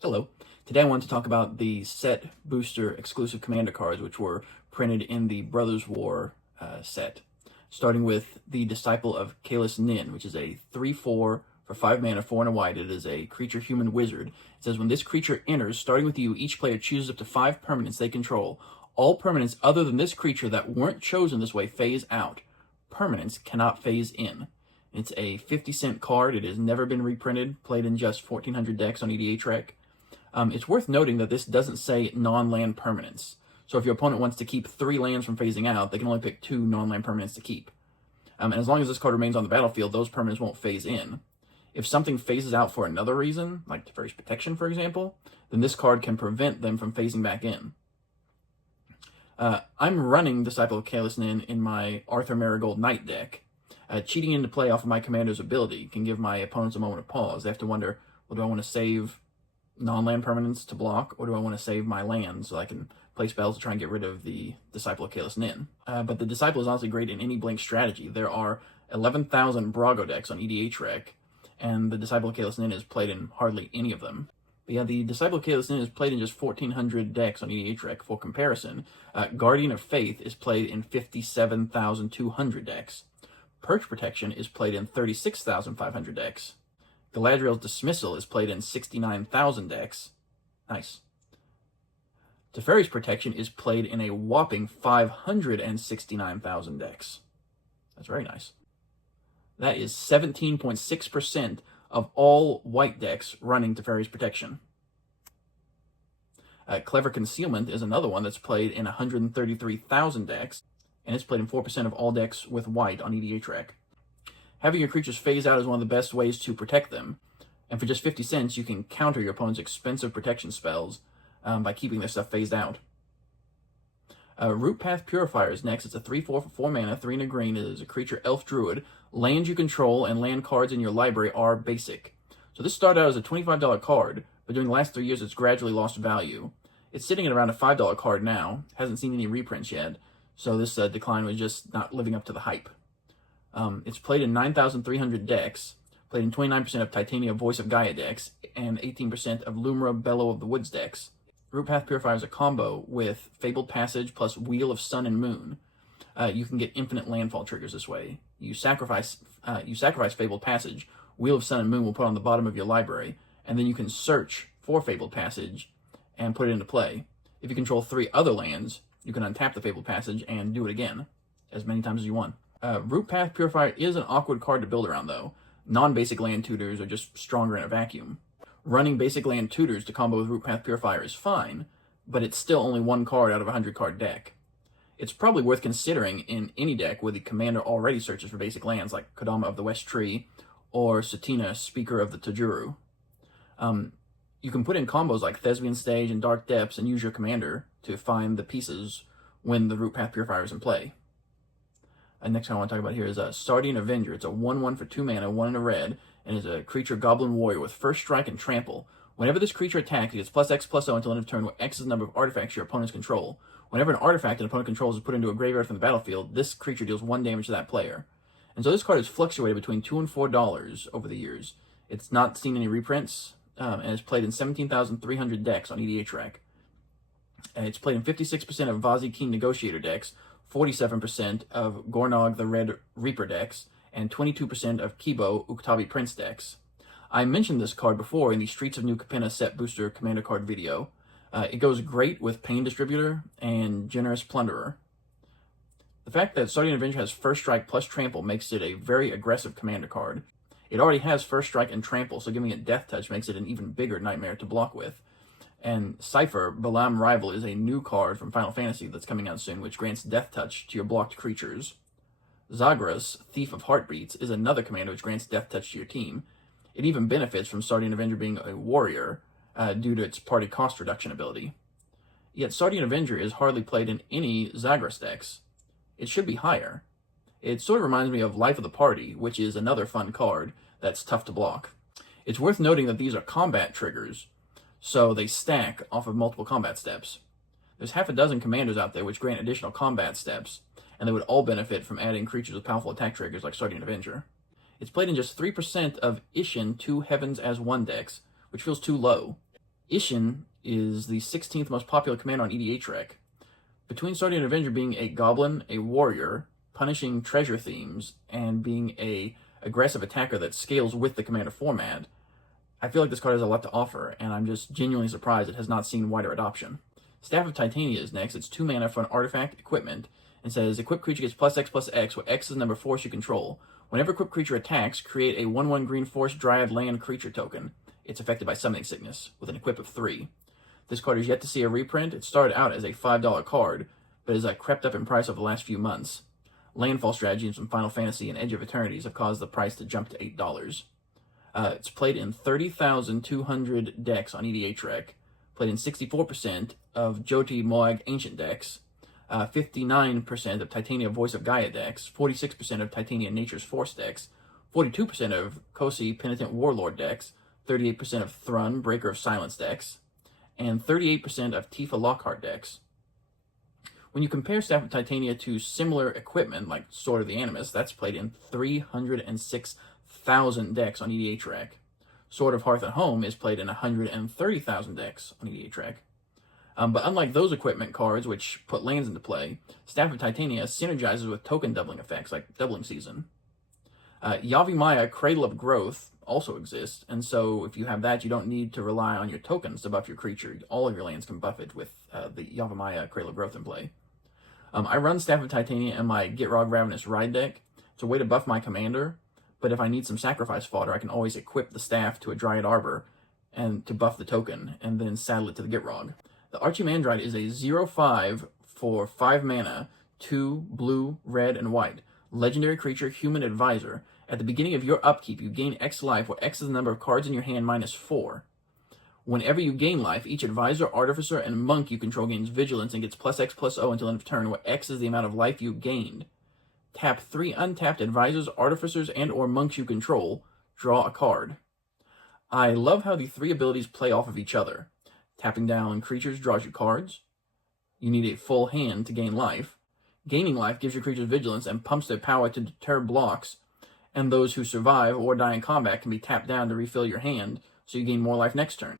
Hello. Today I want to talk about the set booster exclusive commander cards which were printed in the Brothers War set. Starting with the Disciple of Caelus Nin, which is a 3/4 for 5 mana, 4 and a white. It is a creature human wizard. It says when this creature enters, starting with you, each player chooses up to 5 permanents they control. All permanents other than this creature that weren't chosen this way phase out. Permanents cannot phase in. It's a 50-cent card. It has never been reprinted, played in just 1400 decks on EDHREC. It's worth noting that this doesn't say non-land permanents. So if your opponent wants to keep 3 lands from phasing out, they can only pick 2 non-land permanents to keep. And as long as this card remains on the battlefield, those permanents won't phase in. If something phases out for another reason, like Teferi's Protection, for example, then this card can prevent them from phasing back in. I'm running Disciple of Caelus Nin in my Arthur Marigold Knight deck. Cheating into play off of my commander's ability can give my opponents a moment of pause. They have to wonder, well, do I want to save non-land permanents to block, or do I want to save my lands so I can play spells to try and get rid of the Disciple of Caelus Nin? But the Disciple is honestly great in any blink strategy. There are 11,000 Brago decks on EDHREC, and the Disciple of Caelus Nin is played in hardly any of them. But yeah, the Disciple of Caelus Nin is played in just 1,400 decks on EDHREC. For comparison, Guardian of Faith is played in 57,200 decks. Purge Protection is played in 36,500 decks. Galadriel's Dismissal is played in 69,000 decks. Nice. Teferi's Protection is played in a whopping 569,000 decks. That's very nice. That is 17.6% of all white decks running Teferi's Protection. Clever Concealment is another one that's played in 133,000 decks, and it's played in 4% of all decks with white on EDHREC. Having your creatures phase out is one of the best ways to protect them, and for just 50 cents you can counter your opponent's expensive protection spells by keeping their stuff phased out. Rootpath Purifier is next. It's a 3/4 for 4 mana, 3 and a green. It is a creature elf druid. Lands you control and land cards in your library are basic. So this started out as a $25 card, but during the last 3 years it's gradually lost value. It's sitting at around a $5 card now, hasn't seen any reprints yet, so this decline was just not living up to the hype. It's played in 9,300 decks, played in 29% of Titania Voice of Gaia decks, and 18% of Lumra Bellow of the Woods decks. Rootpath Purifier is a combo with Fabled Passage plus Wheel of Sun and Moon. You can get infinite landfall triggers this way. You sacrifice Fabled Passage, Wheel of Sun and Moon will put on the bottom of your library, and then you can search for Fabled Passage and put it into play. If you control 3 other lands, you can untap the Fabled Passage and do it again, as many times as you want. Rootpath Purifier is an awkward card to build around, though. Non-basic land tutors are just stronger in a vacuum. Running basic land tutors to combo with Rootpath Purifier is fine, but it's still only 1 card out of a 100-card deck. It's probably worth considering in any deck where the commander already searches for basic lands, like Kodama of the West Tree or Satina, Speaker of the Tajuru. You can put in combos like Thespian Stage and Dark Depths and use your commander to find the pieces when the Rootpath Purifier is in play. Next one I want to talk about here is Sardian Avenger. It's a 1/1 for 2 mana, 1 and a red, and is a creature Goblin Warrior with First Strike and Trample. Whenever this creature attacks, it gets +X/+0 until end of turn, where X is the number of artifacts your opponents control. Whenever an artifact an opponent controls is put into a graveyard from the battlefield, this creature deals 1 damage to that player. And so this card has fluctuated between $2 and $4 over the years. It's not seen any reprints, and it's played in 17,300 decks on EDHREC. And it's played in 56% of Vazi Keen Negotiator decks, 47% of Gornog the Red Reaper decks, and 22% of Kibo Uktabi Prince decks. I mentioned this card before in the Streets of New Capenna set booster commander card video. It goes great with Pain Distributor and Generous Plunderer. The fact that Sardian Avenger has First Strike plus Trample makes it a very aggressive commander card. It already has First Strike and Trample, so giving it Death Touch makes it an even bigger nightmare to block with. And Cypher, Balaam Rival, is a new card from Final Fantasy that's coming out soon, which grants Death Touch to your blocked creatures. Zagras, Thief of Heartbeats, is another commander which grants Death Touch to your team. It even benefits from Sardian Avenger being a warrior due to its party cost reduction ability. Yet Sardian Avenger is hardly played in any Zagras decks. It should be higher. It sort of reminds me of Life of the Party, which is another fun card that's tough to block. It's worth noting that these are combat triggers, so they stack off of multiple combat steps. There's half a dozen commanders out there which grant additional combat steps, and they would all benefit from adding creatures with powerful attack triggers like Sardian Avenger. It's played in just 3% of Isshin 2 Heavens as 1 decks, which feels too low. Ishin is the 16th most popular commander on EDHREC. Between starting an Avenger being a goblin, a warrior, punishing treasure themes, and being a aggressive attacker that scales with the commander format, I feel like this card has a lot to offer, and I'm just genuinely surprised it has not seen wider adoption. Staff of Titania is next. It's 2 mana for an artifact equipment, and says, equipped creature gets +X/+X, where X is the number of force you control. Whenever equipped creature attacks, create a 1/1 green force dryad land creature token. It's affected by Summoning Sickness, with an equip of 3. This card is yet to see a reprint. It started out as a $5 card, but has crept up in price over the last few months. Landfall strategies from Final Fantasy and Edge of Eternities have caused the price to jump to $8. It's played in 30,200 decks on EDHREC, played in 64% of Jyoti Moag Ancient decks, 59% of Titania Voice of Gaia decks, 46% of Titania Nature's Force decks, 42% of Kosi Penitent Warlord decks, 38% of Thrun Breaker of Silence decks, and 38% of Tifa Lockhart decks. When you compare Staff of Titania to similar equipment like Sword of the Animus, that's played in 306,000 decks on EDHREC. Sword of Hearth and Home is played in 130,000 decks on EDHREC. But unlike those equipment cards, which put lands into play, Staff of Titania synergizes with token doubling effects like Doubling Season. Yavimaya Cradle of Growth also exists, and so if you have that, you don't need to rely on your tokens to buff your creature. All of your lands can buff it with the Yavimaya Cradle of Growth in play. I run Staff of Titania in my Gitrog Ravenous Ride deck. It's a way to buff my commander, but if I need some sacrifice fodder, I can always equip the staff to a Dryad Arbor and to buff the token, and then saddle it to the Gitrog. The Archimandrite is a 0/5 for 5 mana, 2 blue, red, and white. Legendary creature, human advisor. At the beginning of your upkeep, you gain X life, where X is the number of cards in your hand minus 4. Whenever you gain life, each advisor, artificer, and monk you control gains vigilance and gets +X/+0 until end of turn, where X is the amount of life you gained. Tap 3 untapped advisors, artificers, and or monks you control. Draw a card. I love how the 3 abilities play off of each other. Tapping down creatures draws you cards. You need a full hand to gain life. Gaining life gives your creatures vigilance and pumps their power to deter blocks, and those who survive or die in combat can be tapped down to refill your hand, so you gain more life next turn.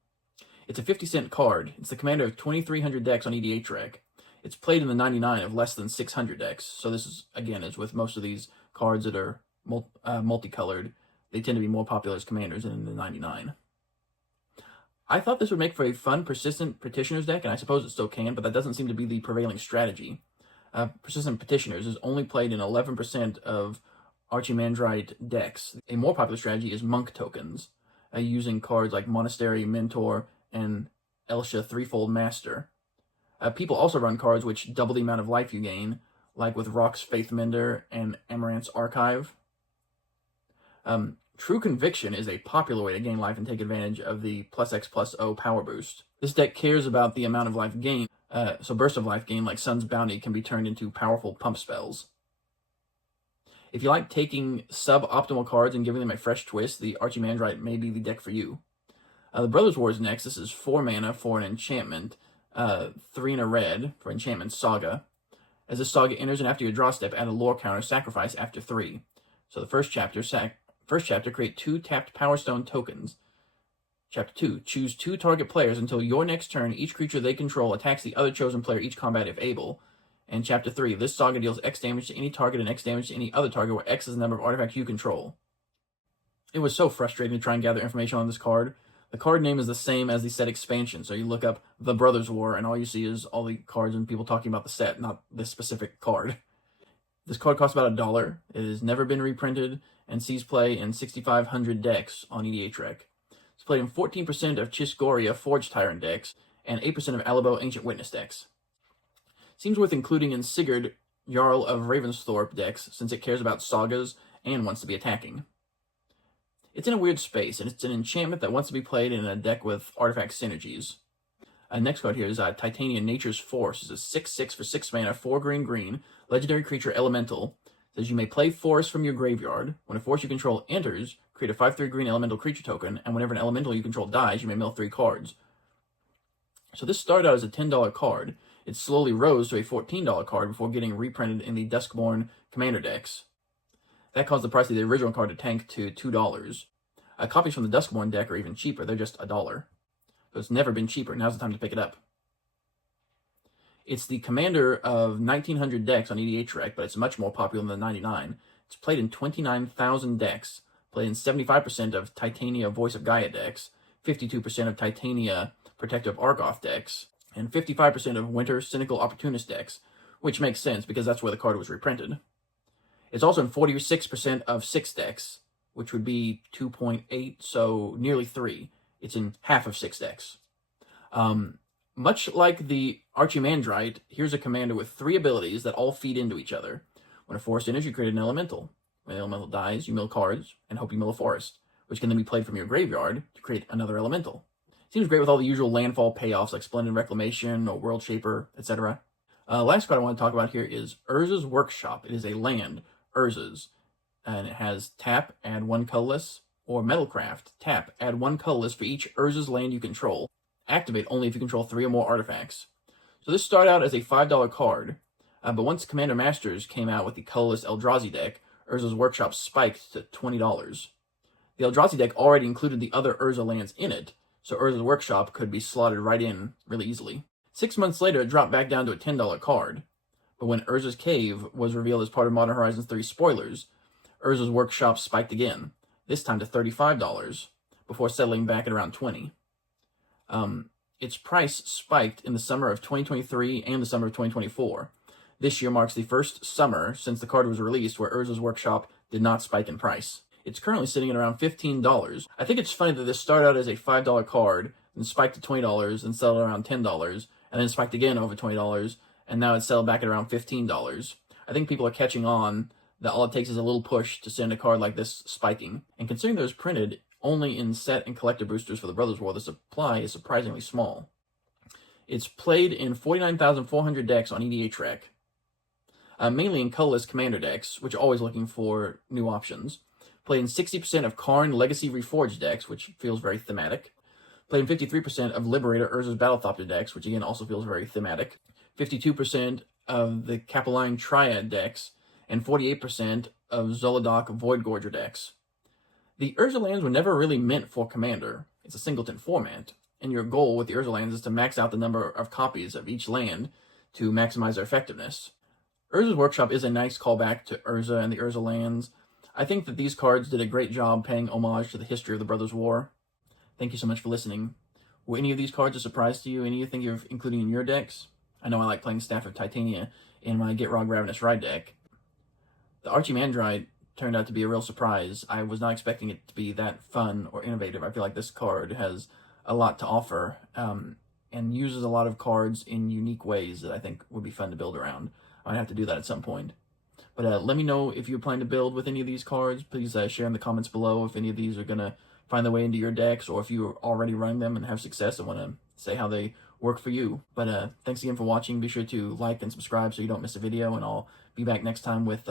It's a 50-cent card. It's the commander of 2,300 decks on EDHREC. It's played in the 99 of less than 600 decks, so this is, again, as with most of these cards that are multicolored, they tend to be more popular as commanders than in the 99. I thought this would make for a fun, persistent Petitioners deck, and I suppose it still can, but that doesn't seem to be the prevailing strategy. Persistent Petitioners is only played in 11% of Archimandrite decks. A more popular strategy is Monk tokens, using cards like Monastery, Mentor, and Elsha Threefold Master. People also run cards which double the amount of life you gain, like with Rock's Faithmender and Amaranth's Archive. True Conviction is a popular way to gain life and take advantage of the +X/+0 power boost. This deck cares about the amount of life gained, so Burst of Life gain like Sun's Bounty can be turned into powerful pump spells. If you like taking suboptimal cards and giving them a fresh twist, the Archimandrite may be the deck for you. The Brothers War is next. This is 4 mana for an enchantment, 3 and a red for Enchantment Saga. As this saga enters and after your draw step, add a lore counter, sacrifice after 3. So the first chapter, create 2 tapped Power Stone tokens. Chapter 2, choose 2 target players until your next turn. Each creature they control attacks the other chosen player each combat if able. And Chapter 3, this saga deals X damage to any target and X damage to any other target where X is the number of artifacts you control. It was so frustrating to try and gather information on this card. The card name is the same as the set expansion, so you look up The Brothers War and all you see is all the cards and people talking about the set, not this specific card. This card costs about $1. It has never been reprinted and sees play in 6,500 decks on EDHREC. It's played in 14% of Chisgoria Forge Tyrant decks and 8% of Alebo Ancient Witness decks. Seems worth including in Sigurd, Jarl of Ravensthorpe decks, since it cares about sagas and wants to be attacking. It's in a weird space, and it's an enchantment that wants to be played in a deck with artifact synergies. Next card here is Titania Nature's Force. It's a 6/6 for 6 mana, 4 green, legendary creature elemental. It says you may play Forest from your graveyard. When a force you control enters, create a 5/3 green elemental creature token, and whenever an elemental you control dies, you may mill 3 cards. So this started out as a $10 card. It slowly rose to a $14 card before getting reprinted in the Duskborn Commander decks. That caused the price of the original card to tank to $2. Copies from the Duskborn deck are even cheaper, they're just $1. So it's never been cheaper. Now's the time to pick it up. It's the commander of 1900 decks on EDHREC, but it's much more popular than the 99. It's played in 29,000 decks, played in 75% of Titania Voice of Gaia decks, 52% of Titania Protective Argoth decks, and 55% of Winter Cynical Opportunist decks, which makes sense because that's where the card was reprinted. It's also in 46% of 6 decks, which would be 2.8, so nearly 3. It's in half of 6 decks. Much like the Archimandrite, here's a commander with 3 abilities that all feed into each other. When a forest enters, you create an elemental. When the elemental dies, you mill cards and hope you mill a forest, which can then be played from your graveyard to create another elemental. Seems great with all the usual landfall payoffs like Splendid Reclamation or World Shaper, etc. Last card I want to talk about here is Urza's Workshop. It is a land, Urza's, and it has tap, add 1 colorless, or Metalcraft, tap, add 1 colorless for each Urza's land you control. Activate only if you control 3 or more artifacts. So this started out as a $5 card, but once Commander Masters came out with the colorless Eldrazi deck, Urza's Workshop spiked to $20. The Eldrazi deck already included the other Urza lands in it, so Urza's Workshop could be slotted right in really easily. 6 months later, it dropped back down to a $10 card, but when Urza's Cave was revealed as part of Modern Horizons 3 spoilers, Urza's Workshop spiked again, this time to $35, before settling back at around $20. Its price spiked in the summer of 2023 and the summer of 2024. This year marks the first summer since the card was released where Urza's Workshop did not spike in price. It's currently sitting at around $15. I think it's funny that this started out as a $5 card, then spiked to $20, and settled around $10, and then spiked again over $20, and now it's settled back at around $15. I think people are catching on that all it takes is a little push to send a card like this spiking. And considering that it was printed only in set and collector boosters for the Brothers War, the supply is surprisingly small. It's played in 49,400 decks on EDHREC, mainly in colorless commander decks, which are always looking for new options. Played in 60% of Karn Legacy Reforged decks, which feels very thematic. Played in 53% of Liberator Urza's Battlethopter decks, which again also feels very thematic. 52% of the Capelline Triad decks, and 48% of Zolodoc Voidgorger decks. The Urza lands were never really meant for Commander. It's a singleton format, and your goal with the Urza lands is to max out the number of copies of each land to maximize their effectiveness. Urza's Workshop is a nice callback to Urza and the Urza lands. I think that these cards did a great job paying homage to the history of the Brothers' War. Thank you so much for listening. Were any of these cards a surprise to you? Any you think you're including in your decks? I know I like playing Staff of Titania in my Gitrog Ravenous Ride deck. The Archimandrite turned out to be a real surprise. I was not expecting it to be that fun or innovative. I feel like this card has a lot to offer and uses a lot of cards in unique ways that I think would be fun to build around. I might have to do that at some point. But let me know if you plan to build with any of these cards. Please share in the comments below if any of these are going to find their way into your decks, or if you're already running them and have success and want to say how they work for you. But thanks again for watching. Be sure to like and subscribe so you don't miss a video, and I'll be back next time with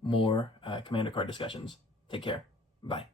more Commander card discussions. Take care. Bye.